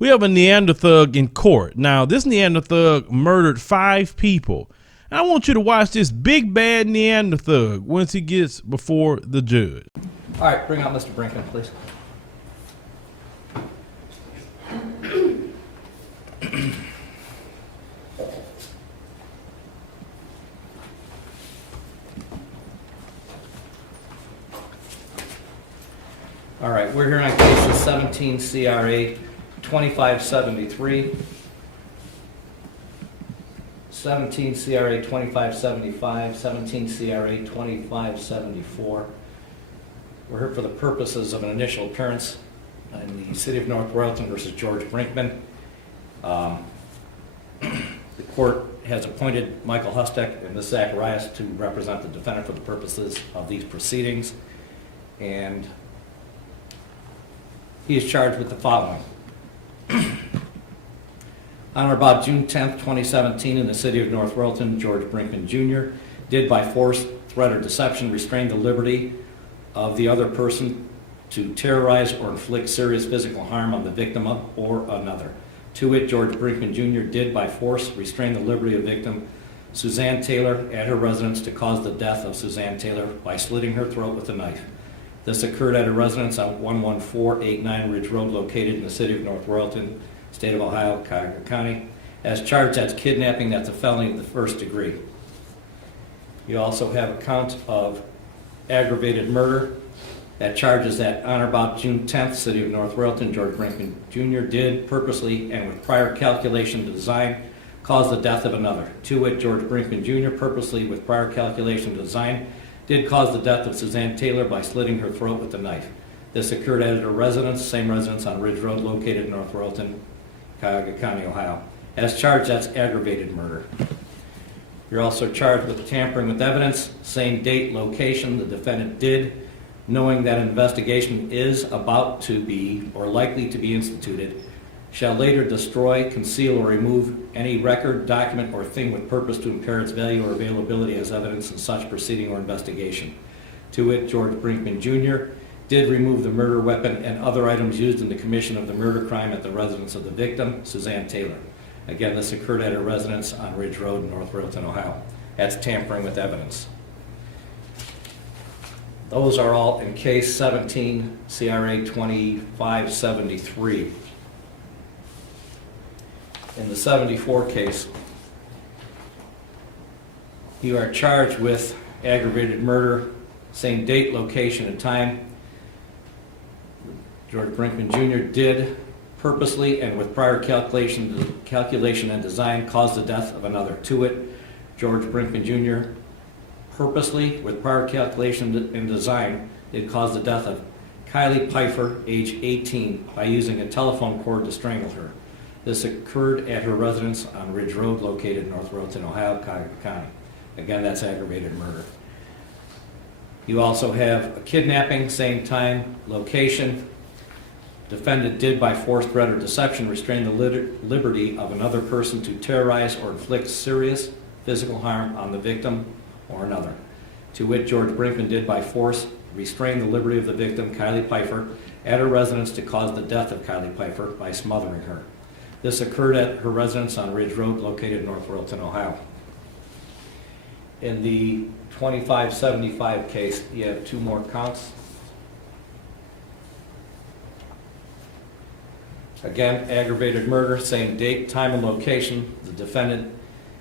We have a NeanderThug in court. Now, this NeanderThug murdered 5 people. And I want you to watch this big bad NeanderThug once he gets before the judge. All right, bring out Mr. Brinkman, please. All right, we're here on cases 17 CRA 2573, 17 CRA 2575, 17 CRA 2574. We're here for the purposes of an initial appearance in the City of North Royalton versus George Brinkman. The court has appointed Michael Hustek and Ms. Zacharias to represent the defendant for the purposes of these proceedings, and he is charged with the following. On or about June 10th, 2017, in the City of North Royalton, George Brinkman Jr. did by force, threat, or deception restrain the liberty of the other person to terrorize or inflict serious physical harm on the victim of or another. To wit, George Brinkman Jr. did by force restrain the liberty of victim Suzanne Taylor at her residence to cause the death of Suzanne Taylor by slitting her throat with a knife. This occurred at her residence on 11489 Ridge Road, located in the City of North Royalton, State of Ohio, Cuyahoga County. As charged, that's kidnapping. That's a felony of the first degree. You also have a count of aggravated murder. That charges that on or about June 10th, City of North Royalton, George Brinkman Jr. did purposely and with prior calculation to design cause the death of another. To wit, George Brinkman Jr. purposely with prior calculation to design did cause the death of Suzanne Taylor by slitting her throat with a knife. This occurred at her residence, same residence on Ridge Road, located in North Royalton, Cuyahoga County, Ohio. As charged, that's aggravated murder. You're also charged with tampering with evidence, same date, location. The defendant did, knowing that an investigation is about to be or likely to be instituted, shall later destroy, conceal, or remove any record, document, or thing with purpose to impair its value or availability as evidence in such proceeding or investigation. To wit, George Brinkman Jr. did remove the murder weapon and other items used in the commission of the murder crime at the residence of the victim, Suzanne Taylor. Again, this occurred at her residence on Ridge Road in North Royalton, Ohio. That's tampering with evidence. Those are all in case 17 CRA 2573. In the 74 case, you are charged with aggravated murder, same date, location, and time. George Brinkman Jr. did purposely and with prior calculation and design cause the death of another. To it, George Brinkman Jr. purposely with prior calculation and design did cause the death of Kylie Pfeiffer, age 18, by using a telephone cord to strangle her. This occurred at her residence on Ridge Road, located in North Royalton, Ohio, Cuyahoga County. Again, that's aggravated murder. You also have a kidnapping, same time, location. Defendant did by force, threat, or deception restrain the liberty of another person to terrorize or inflict serious physical harm on the victim or another. To wit, George Brinkman did by force restrain the liberty of the victim, Kylie Pfeiffer, at her residence to cause the death of Kylie Pfeiffer by smothering her. This occurred at her residence on Ridge Road, located in North Royalton, Ohio. In the 2575 case, you have 2 more counts. Again, aggravated murder, same date, time, and location. The defendant,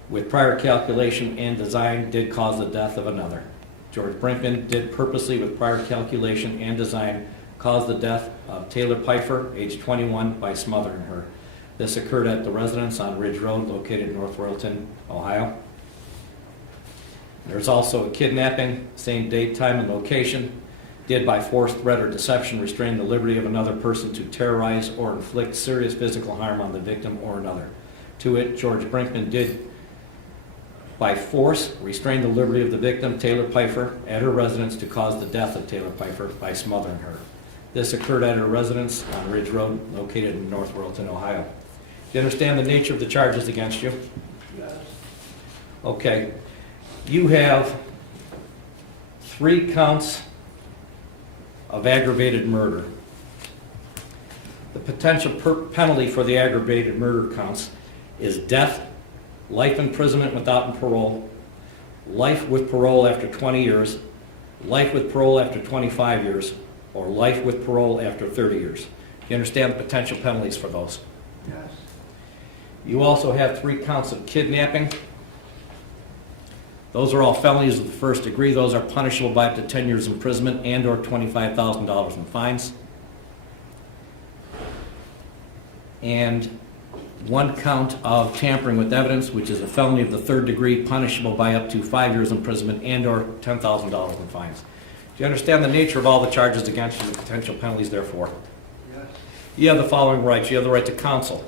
with prior calculation and design, did cause the death of another. George Brinkman did purposely, with prior calculation and design, cause the death of Taylor Pfeiffer, age 21, by smothering her. This occurred at the residence on Ridge Road, located in North Royalton, Ohio. There's also a kidnapping, same date, time, and location. Did by force, threat, or deception restrain the liberty of another person to terrorize or inflict serious physical harm on the victim or another. To it, George Brinkman did by force restrain the liberty of the victim, Taylor Pfeiffer, at her residence to cause the death of Taylor Pfeiffer by smothering her. This occurred at her residence on Ridge Road, located in North Royalton, Ohio. Do you understand the nature of the charges against you? Yes. Okay. You have 3 counts of aggravated murder. The potential penalty for the aggravated murder counts is death, life imprisonment without parole, life with parole after 20 years, life with parole after 25 years, or life with parole after 30 years. Do you understand the potential penalties for those? Yes. You also have 3 counts of kidnapping. Those are all felonies of the first degree. Those are punishable by up to 10 years imprisonment and or $25,000 in fines. And 1 count of tampering with evidence, which is a felony of the 3rd degree, punishable by up to 5 years imprisonment and or $10,000 in fines. Do you understand the nature of all the charges against you, the potential penalties therefore? Yes. You have the following rights. You have the right to counsel.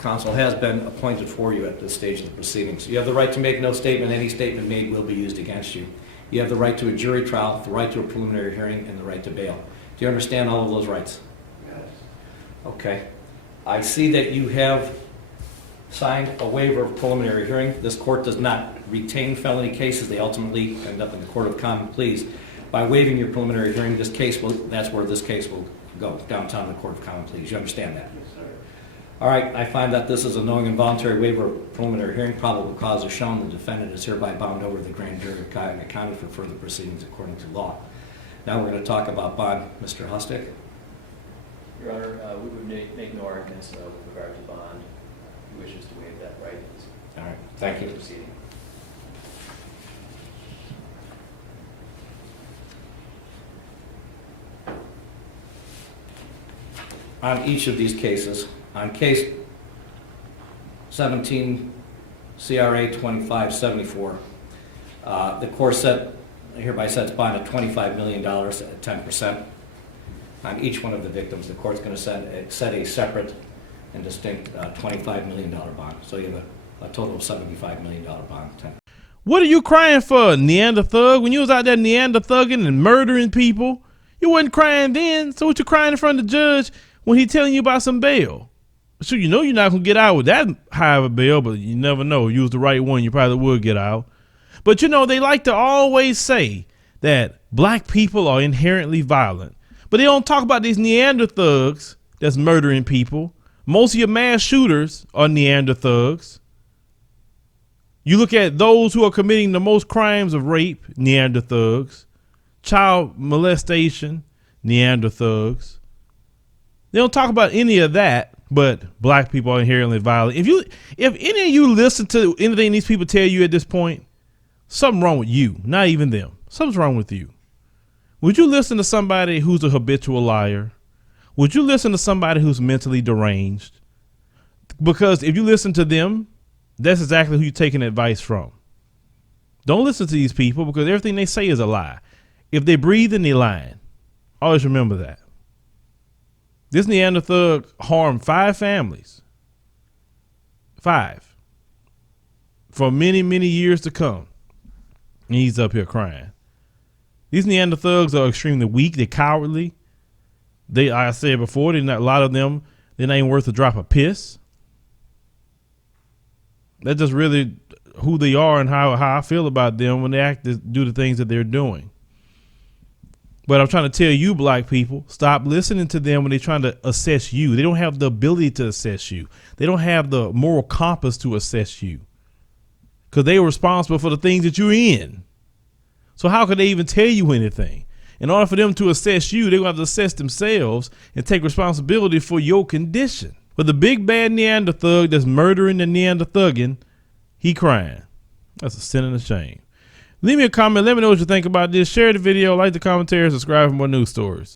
Counsel has been appointed for you at this stage of the proceedings. You have the right to make no statement. Any statement made will be used against you. You have the right to a jury trial, the right to a preliminary hearing, and the right to bail. Do you understand all of those rights? Yes. Okay. I see that you have signed a waiver of preliminary hearing. This court does not retain felony cases. They ultimately end up in the Court of Common Pleas. By waiving your preliminary hearing, that's where this case will go, downtown in the Court of Common Pleas. You understand that? Yes, sir. All right, I find that this is a knowing and voluntary waiver of preliminary hearing. Probable cause is shown. The defendant is hereby bound over to the grand jury and accounted for further proceedings according to law. Now we're going to talk about bond. Mr. Hustick? Your Honor, we would make no arguments with regard to bond. He wishes to waive that right. All right, thank you. Proceeding. On each of these cases, on case 17 CRA 2574, the court hereby sets bond at $25 million at 10%. On each one of the victims, the court's going to set a separate and distinct $25 million bond. So you have a total of $75 million bond. What are you crying for, NeanderThug? When you was out there NeanderThugging and murdering people, you wasn't crying then. So what you crying in front of the judge when he telling you about some bail? So you know you're not going to get out with that high of a bail, but you never know. Use the right one, you probably would get out. But you know, they like to always say that black people are inherently violent. But they don't talk about these NeanderThugs that's murdering people. Most of your mass shooters are NeanderThugs. You look at those who are committing the most crimes of rape, NeanderThugs. Child molestation, NeanderThugs. They don't talk about any of that, but black people are inherently violent. If any of you listen to anything these people tell you at this point, something wrong with you, not even them. Something's wrong with you. Would you listen to somebody who's a habitual liar? Would you listen to somebody who's mentally deranged? Because if you listen to them, that's exactly who you're taking advice from. Don't listen to these people because everything they say is a lie. If they breathe, then they're lying. Always remember that. This NeanderThug harmed 5 families. 5. For many, many years to come. And he's up here crying. These NeanderThugs are extremely weak. They're cowardly. Like I said before, a lot of them, they're not even worth a drop of piss. That's just really who they are and how I feel about them when they do the things that they're doing. But I'm trying to tell you, black people, stop listening to them when they're trying to assess you. They don't have the ability to assess you. They don't have the moral compass to assess you because they are responsible for the things that you're in. So how could they even tell you anything? In order for them to assess you, they're going to have to assess themselves and take responsibility for your condition. But the big bad NeanderThug that's murdering the NeanderThugging, he crying. That's a sin and a shame. Leave me a comment. Let me know what you think about this. Share the video, like the commentary, subscribe for more news stories.